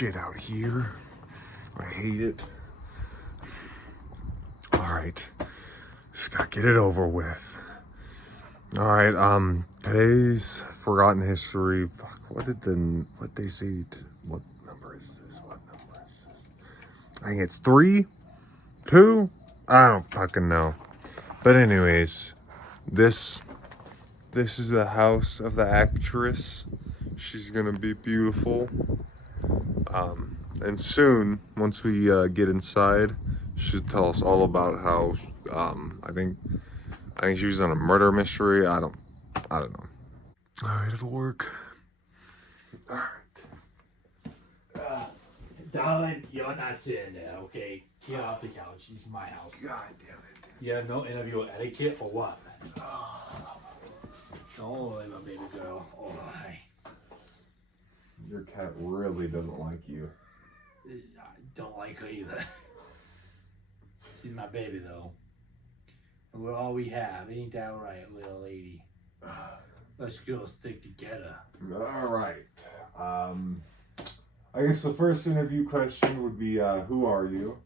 shit out here. I hate it. Alright. Just gotta get it over with. Alright, today's Forgotten History. Fuck, what they say? What number is this? I think it's 3, 2. I don't fucking know. But anyways, this is the house of the actress. She's gonna be beautiful. And soon, once we get inside, she'll tell us all about how I think she was on a murder mystery. I don't know. All right, it'll work. All right. Darling, you're not sitting there, okay? Get off the couch. This is my house. God damn it. You have no interview etiquette or what? Don't worry, my baby girl. All right. Your cat really doesn't like you. I don't like her either. She's my baby, though. And we're all we have. Ain't that right, little lady? Let's go stick together. All right. I guess the first interview question would be, who are you?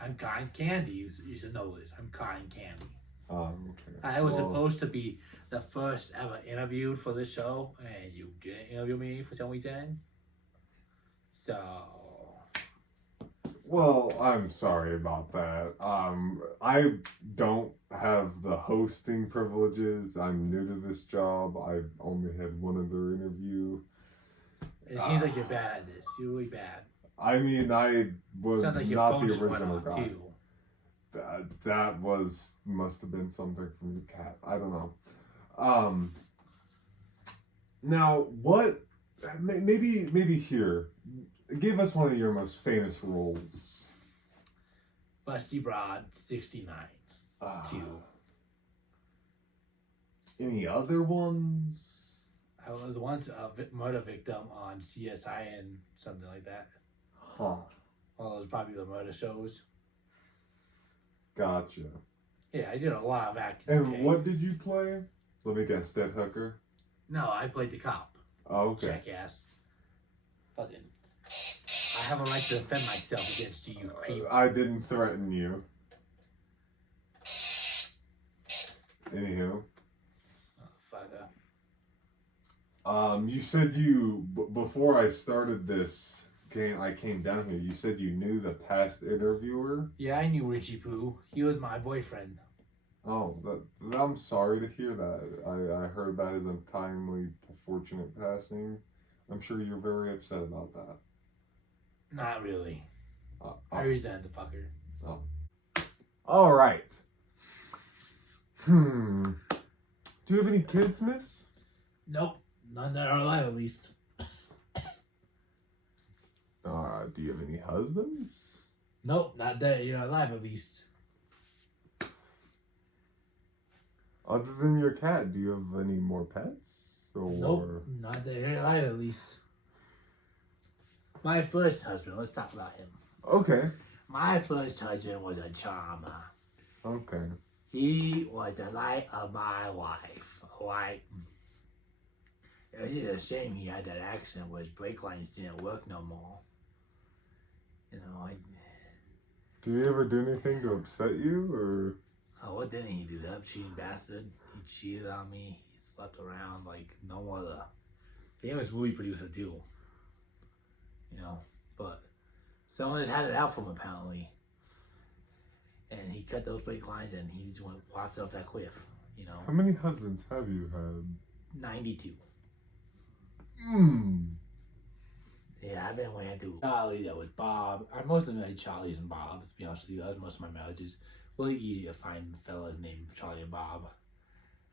I'm Cotton Candy. You should know this. I'm Cotton Candy. Okay. I was supposed to be the first ever interviewed for this show, and you didn't interview me for some reason. So... Well, I'm sorry about that. I don't have the hosting privileges. I'm new to this job. I've only had one other interview. It seems like you're bad at this. You're really bad. I mean, I was Sounds like your not phone the just went original off, guy. too. That must have been something from your cat. I don't know. Now what? Maybe here. Give us one of your most famous roles. Busty Broad 69. 2. Any other ones? I was once a murder victim on CSI and something like that. Huh. One of those popular murder shows. Gotcha. Yeah, I did a lot of acting. And what did you play? Let me guess, Dead Hooker? No, I played the cop. Oh, okay. Jackass. Fucking. I have a right to defend myself against you, you creep. I didn't threaten you. Anywho. Motherfucker. You said before I started this game, I came down here, you said you knew the past interviewer? Yeah, I knew Richie Poo. He was my boyfriend. Oh, I'm sorry to hear that. I heard about his untimely, fortunate passing. I'm sure you're very upset about that. Not really. I resent the fucker. Oh. All right. Do you have any kids, miss? Nope. None that are alive, at least. Do you have any husbands? Nope, not that you're alive, at least. Other than your cat, do you have any more pets? Or... Nope, not that you're alive, at least. My first husband, let's talk about him. Okay. My first husband was a charmer. Okay. He was the light of my life. Alright. It was just a shame he had that accident where his brake lines didn't work no more. You know, Do you ever do anything to upset you, or? Oh, what didn't he do? That cheating bastard. He cheated on me. He slept around like no other famous movie producer do. You know, but someone just had it out for him apparently. And he cut those brake lines and he just went wafted off that cliff, you know. How many husbands have you had? 92. Yeah, I've been went through Charlie, that was Bob. I mostly married Charlies and Bobs, to be honest with you. That was most of my marriages. Really easy to find fellas named Charlie and Bob.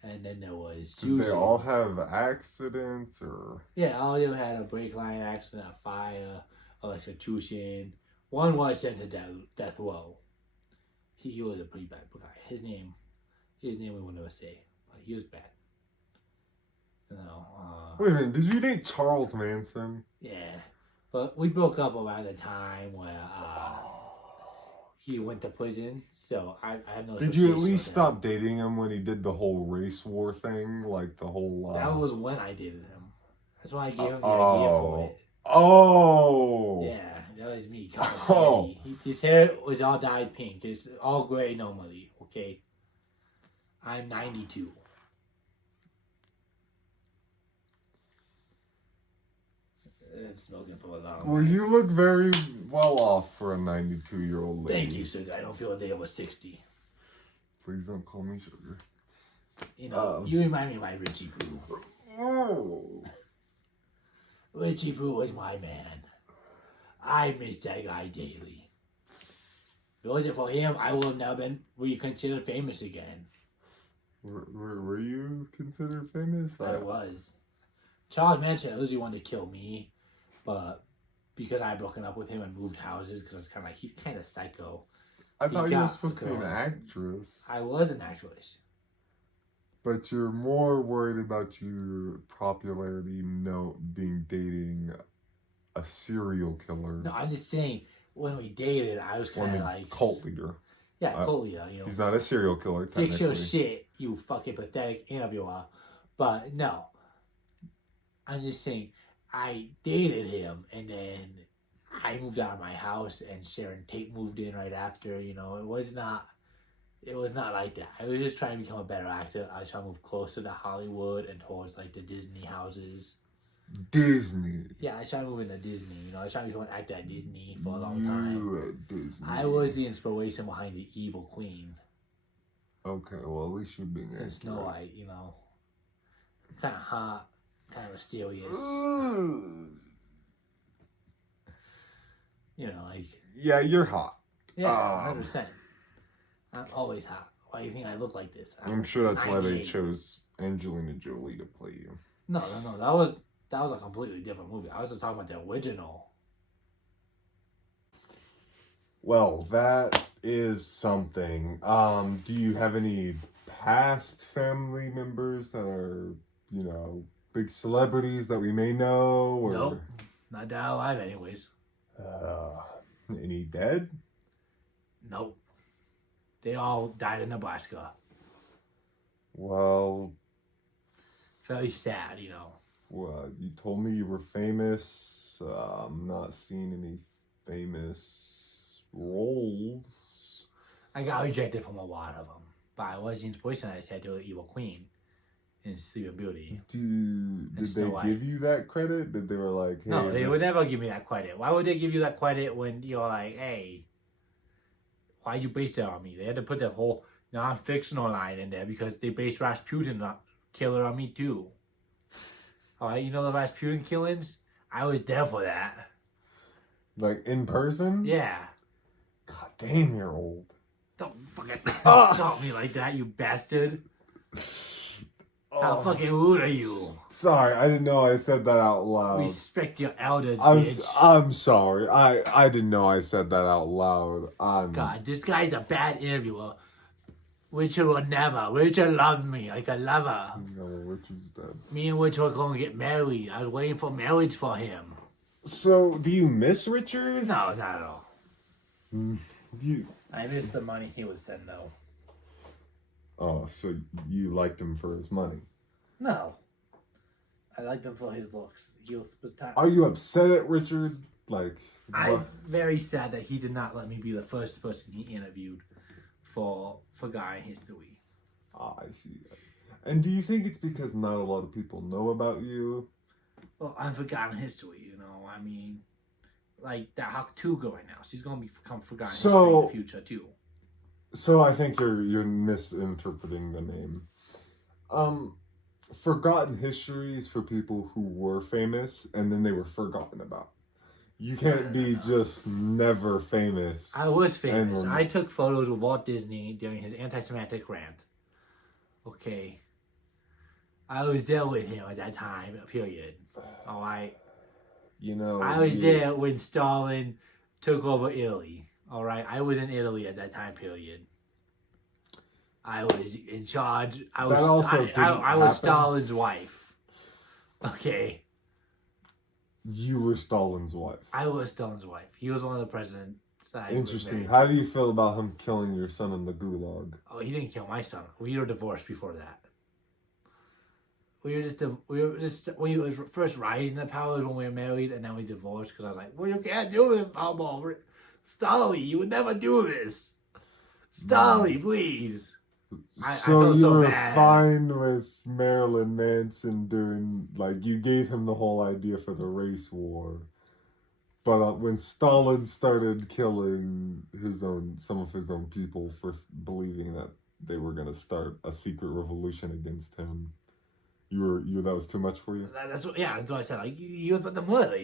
And then there was Susan. Did they all have accidents, or? Yeah, all of them had a brake line accident, a fire, electrocution. One was sent to death row. He was a pretty bad guy. His name we will never say. But he was bad. You know, Wait a minute, did you date Charles Manson? Yeah. But we broke up around the time where he went to prison, so I have no. Did you at least stop dating him when he did the whole race war thing, like the whole? That was when I dated him. That's why I gave him the idea for it. Oh. Yeah, that was me. Cotton Oh. Candy. His hair was all dyed pink. It's all gray normally. Okay. I'm 92. It's smoking for a long Well, life. you look very well off for a 92-year-old lady. Thank you, sugar. I don't feel a day over 60. Please don't call me sugar. You know, you remind me of my Richie Poo. Oh. Richie Poo was my man. I miss that guy daily. If it wasn't for him, I would have now been reconsidered famous again. Were you considered famous? I was. Charles Manson originally wanted to kill me, but because I had broken up with him and moved houses, because I was kind of like, he's kind of psycho. I thought you were got supposed to be an girls. actress. I was an actress. But you're more worried about your popularity being dating a serial killer. No, I'm just saying, when we dated, I was kind of like... cult leader. Yeah, cult leader, you know. He's not a serial killer, Fix your technically. shit, you fucking pathetic interviewer. But no. I'm just saying, I dated him, and then I moved out of my house, and Sharon Tate moved in right after. You know, it was not like that. I was just trying to become a better actor. I was trying to move closer to Hollywood and towards like the Disney houses. Disney. Yeah, I was trying to move into Disney. You know, I was trying to become an actor at Disney for a long time. At Disney. I was the inspiration behind the evil queen. Okay, well, at least you're being And accurate. Snow White, you know, kind of hot, kind of mysterious. You know, like... Yeah, you're hot. Yeah, 100%. I'm always hot. Why do you think I look like this? I'm sure that's why they 98. chose Angelina Jolie to play you. No. That was a completely different movie. I was talking about the original. Well, that is something. Do you have any past family members that are, you know, big celebrities that we may know? Or, Nope. Not that alive anyways. Any dead? Nope. They all died in Nebraska. Well, Very sad, you know. well, you told me you were famous. I'm not seeing any famous roles. I got rejected from a lot of them. But I was the inspiration, I said, to the evil queen in Sleeping Beauty. Did they Snow White. give you that credit? That they were like, hey, No, they would never give me that credit. Why would they give you that credit when you're like, hey, why'd you base that on me? They had to put that whole non-fictional line in there because they based Rasputin killer on me too. Alright, you know the Rasputin killings? I was there for that. Like, in person? Yeah. God damn, you're old. Don't fucking insult me like that, you bastard. How fucking rude are you? Sorry, I didn't know I said that out loud. Respect your elders, bitch. I'm sorry. I didn't know I said that out loud. God, this guy's a bad interviewer. Richard will never. Richard loved me like a lover. No, Richard's dead. Me and Richard were going to get married. I was waiting for marriage for him. So, do you miss Richard? No, not at all. Do you? I missed the money he would send, though. Oh, so you liked him for his money? No. I liked him for his looks. He was Are you upset at Richard? Like, I'm very sad that he did not let me be the first person he interviewed for Forgotten History. I see that. And do you think it's because not a lot of people know about you? Well, I'm Forgotten History, you know. I mean, like that Hawk 2 girl right now. She's gonna become Forgotten History in the future too. So I think you're misinterpreting the name. Forgotten History is for people who were famous and then they were forgotten about. You can't be just never famous. I was famous. and- I took photos with Walt Disney during his anti-Semitic rant. Okay. I was there with him at that time, period. Alright. You know, I was there when Stalin took over Italy. Alright. I was in Italy at that time, period. I was in charge. I was I was happen. Stalin's wife. Okay. You were Stalin's wife. I was Stalin's wife. He was one of the presidents. I was Interesting. married. How do you feel about him killing your son in the gulag? Oh, he didn't kill my son. We were divorced before that. we were just when he was first rising to power when we were married, and then we divorced because I was like, well, you can't do this no more. Stolly, you would never do this. Stolly, please. I So felt you so were bad. fine with Marilyn Manson doing, like, you gave him the whole idea for the race war. But when Stalin started killing some of his own people for believing that they were going to start a secret revolution against him, that was too much for you? That's what I said. Like, he was the murder,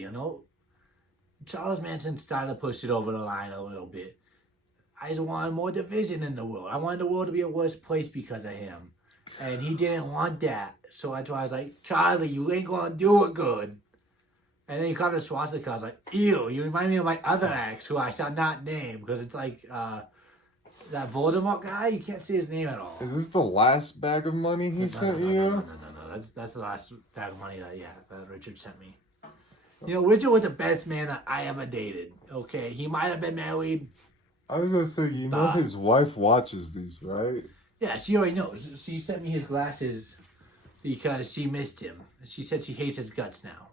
Charles Manson started to push it over the line a little bit. I just wanted more division in the world. I wanted the world to be a worse place because of him. And he didn't want that. So that's why I was like, Charlie, you ain't gonna do it good. And then you come to Swastika, I was like, ew, you remind me of my other ex, who I shall not name, because it's like, that Voldemort guy, you can't say his name at all. Is this the last bag of money he sent you? No. That's the last bag of money that Richard sent me. Richard was the best man that I ever dated. Okay, he might have been married. I was gonna say, his wife watches these, right? Yeah, she already knows. She sent me his glasses because she missed him. She said she hates his guts now.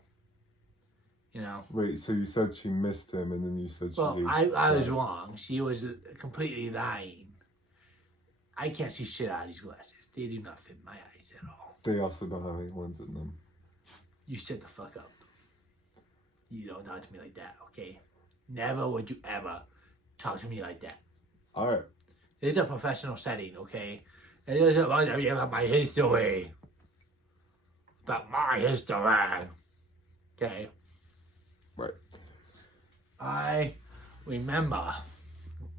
Wait, so you said she missed him, and then you said she hates his I was guts. wrong. She was completely lying. I can't see shit out of these glasses. They do not fit my eyes at all. They also don't have any lens in them. You shut the fuck up. You don't talk to me like that, okay? Never would you ever talk to me like that. All right. This is a professional setting, okay? It isn't about my history. About my history. Okay? Right. I remember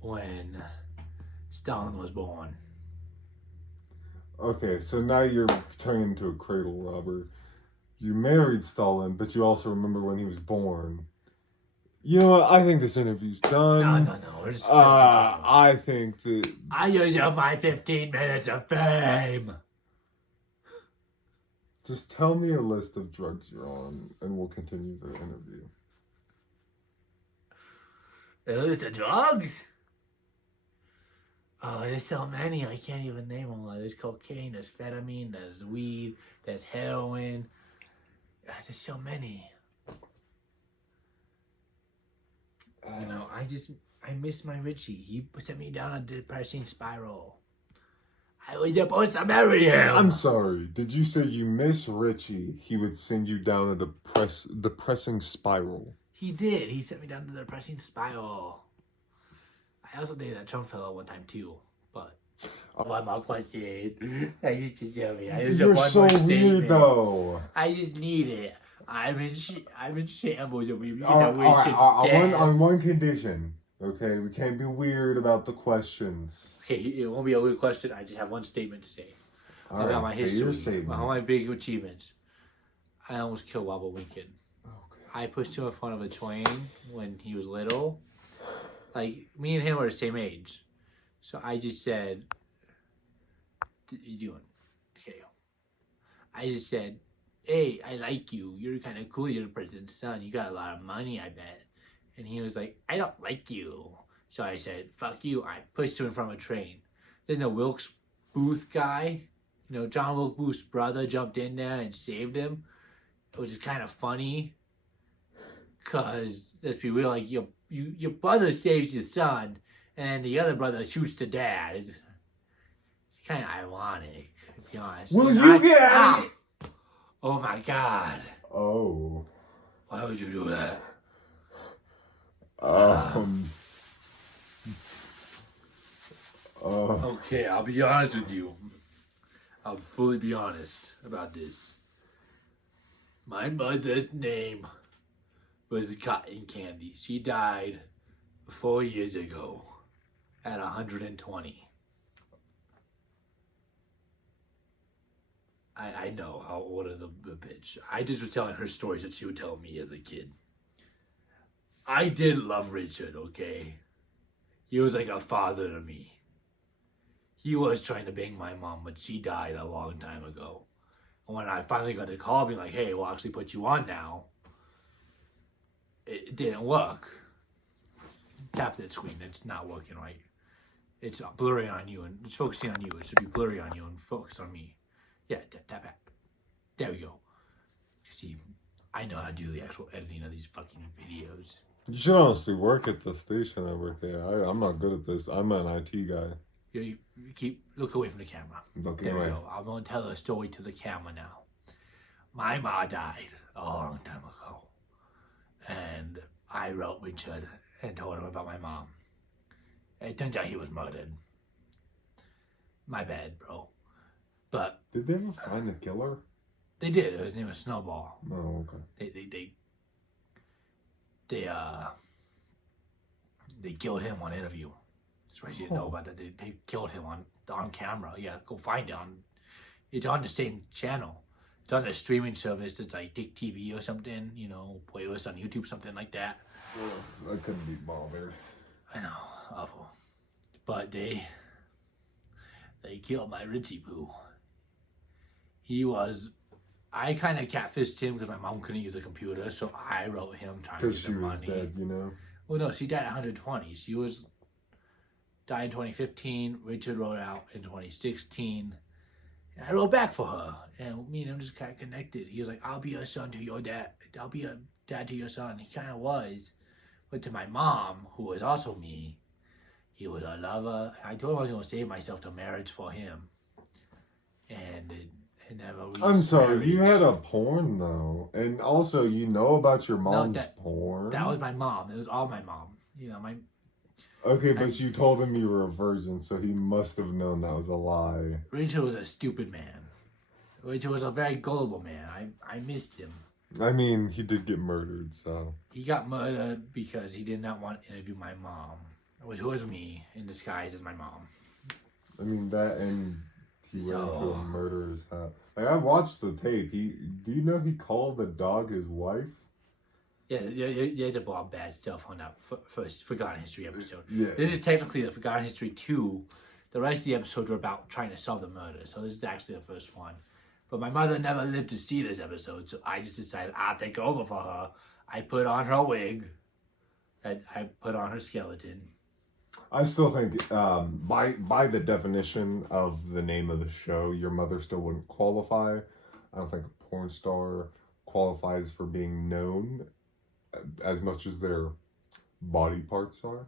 when Stalin was born. Okay, so now you're turning into a cradle robber. You married Stalin, but you also remember when he was born. You know what? I think this interview's done. No. I think that... I used up my 15 minutes of fame. Just tell me a list of drugs you're on, and we'll continue the interview. A list of drugs? Oh, there's so many. I can't even name them all. There's cocaine, there's amphetamine, there's weed, there's heroin. There's so many. I miss my Richie. He sent me down a depressing spiral. I was supposed to marry him. I'm sorry. Did you say you miss Richie? He would send you down a depressing spiral. He did. He sent me down a depressing spiral. I also dated that Trump fellow one time too, but one more question. I just to tell me. You're so weird, though. I just need it. I'm in shambles over you. All right, on one condition. Okay, we can't be weird about the questions. Okay, it won't be a weird question. I just have one statement to say about my history, all my big achievements. I almost killed Wobble Lincoln. Okay. I pushed him in front of a train when he was little. Like, me and him were the same age. So I just said, what are you doing? Okay. I just said, hey, I like you. You're kind of cool. You're the president's son. You got a lot of money, I bet. And he was like, I don't like you. So I said, fuck you. I pushed him in front of a train. Then the Wilkes Booth guy, John Wilkes Booth's brother jumped in there and saved him. Which is kind of funny. Because, let's be real, like, your brother saves your son, and the other brother shoots the dad. It's kind of ironic, to be honest. Will you get out? Oh my God. Oh. Why would you do that? Okay, I'll be honest with you. I'll fully be honest about this. My mother's name was Cotton Candy. She died 4 years ago at 120. I know how old is the bitch. I just was telling her stories that she would tell me as a kid. I did love Richard, okay? He was like a father to me. He was trying to bang my mom, but she died a long time ago. And when I finally got the call being like, hey, we'll actually put you on now, it didn't work. Tap that screen. It's not working right. It's blurry on you, and it's focusing on you. It should be blurry on you and focus on me. Yeah, tap it. There we go. See, I know how to do the actual editing of these fucking videos. You should honestly work at the station I work at. I'm not good at this. I'm an IT guy. You look away from the camera. Looking There away. we go. I'm gonna tell a story to the camera now. My ma died a long time ago, and I wrote Richard and told him about my mom. It turns out he was murdered. My bad, bro. But Did they ever find the killer? they did. His name was Snowball. Oh, okay. They killed him on interview. That's why you didn't know about that. They killed him on camera. Yeah, go find it it's on the same channel. It's on a streaming service that's like Dick TV or something, you know, playlist on YouTube, something like that. Well, I couldn't be bothered. I know, awful. But they killed my Richie Boo. I kind of catfished him because my mom couldn't use a computer, so I wrote him trying to Because get she the was money. dead, you know? Well, no, she died at 120. She died in 2015. Richard wrote out in 2016. And I wrote back for her. And me and him just kind of connected. He was like, I'll be a son to your dad. I'll be a dad to your son. He kind of was. But to my mom, who was also me, he was a lover. I told him I was going to save myself to marriage for him. And it never reached I'm sorry, marriage. you had a porn, though. And also, you know about your mom's porn? That was my mom. It was all my mom. You know, Okay, but you told him you were a virgin, so he must have known that was a lie. Richard was a stupid man. Richard was a very gullible man. I missed him. I mean, he did get murdered, so... He got murdered because he did not want to interview my mom, which was me in disguise as my mom. I mean, that and he went into So- a murderer's hat. Like, I watched the tape. Do you know he called the dog his wife? Yeah, there's a lot of bad stuff on that first Forgotten History episode. Yeah. This is technically the Forgotten History 2. The rest of the episodes were about trying to solve the murder, so this is actually the first one. But my mother never lived to see this episode, so I just decided I'll take over for her. I put on her wig. I put on her skeleton. I still think, by the definition of the name of the show, your mother still wouldn't qualify. I don't think a porn star qualifies for being known as much as their body parts are.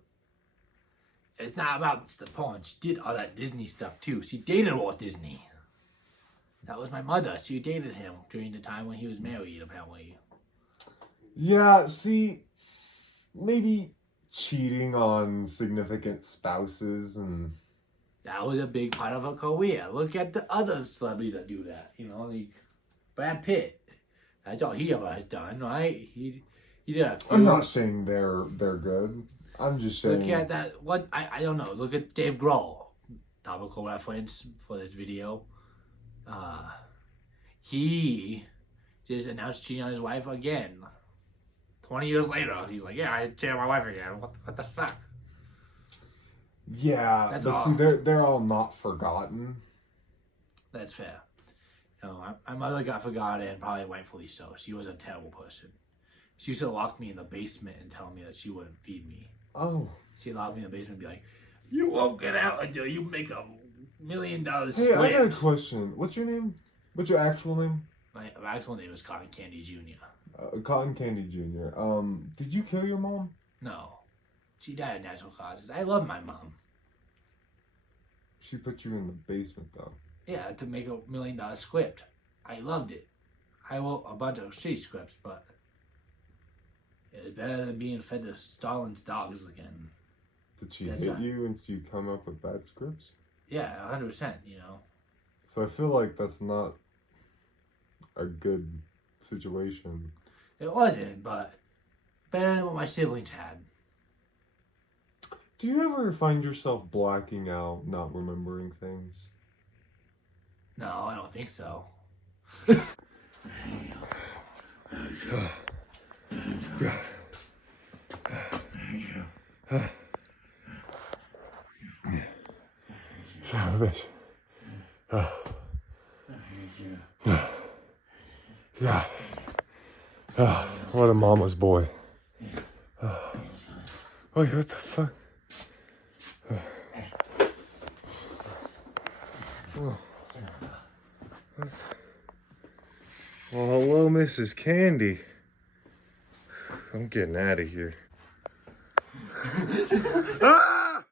It's not about the porn. She did all that Disney stuff too. She dated Walt Disney. That was my mother. She dated him during the time when he was married, apparently. Yeah, see, maybe cheating on significant spouses and... That was a big part of her career. Look at the other celebrities that do that. You know, like Brad Pitt. That's all he ever has done, right? He did a few. I'm not saying they're good. I'm just saying... Look at that. What? I don't know. Look at Dave Grohl. Topical reference for this video. He just announced cheating on his wife again. 20 years later, he's like, yeah, I cheated on my wife again. What the fuck? Yeah, That's but all. see, they're all not forgotten. That's fair. You know, my mother got forgotten, probably rightfully so. She was a terrible person. She used to lock me in the basement and tell me that she wouldn't feed me. Oh. She'd lock me in the basement and be like, you won't get out until you make $1 million Hey, split. I got a question. What's your name? What's your actual name? My actual name is Cotton Candy Jr. Cotton Candy Jr. Did you kill your mom? No. She died of natural causes. I love my mom. She put you in the basement, though. Yeah, to make $1 million script. I loved it. I wrote a bunch of shitty scripts, but it was better than being fed to Stalin's dogs again. Did she That's hit right. you and you come up with bad scripts? Yeah, 100%, you know. So I feel like that's not a good situation. It wasn't, but better than what my siblings had. Do you ever find yourself blacking out, not remembering things? No, I don't think so. Son of a bitch. God. What a mama's boy. Wait, what the fuck? Well, hello, Mrs. Candy. I'm getting out of here. Ah!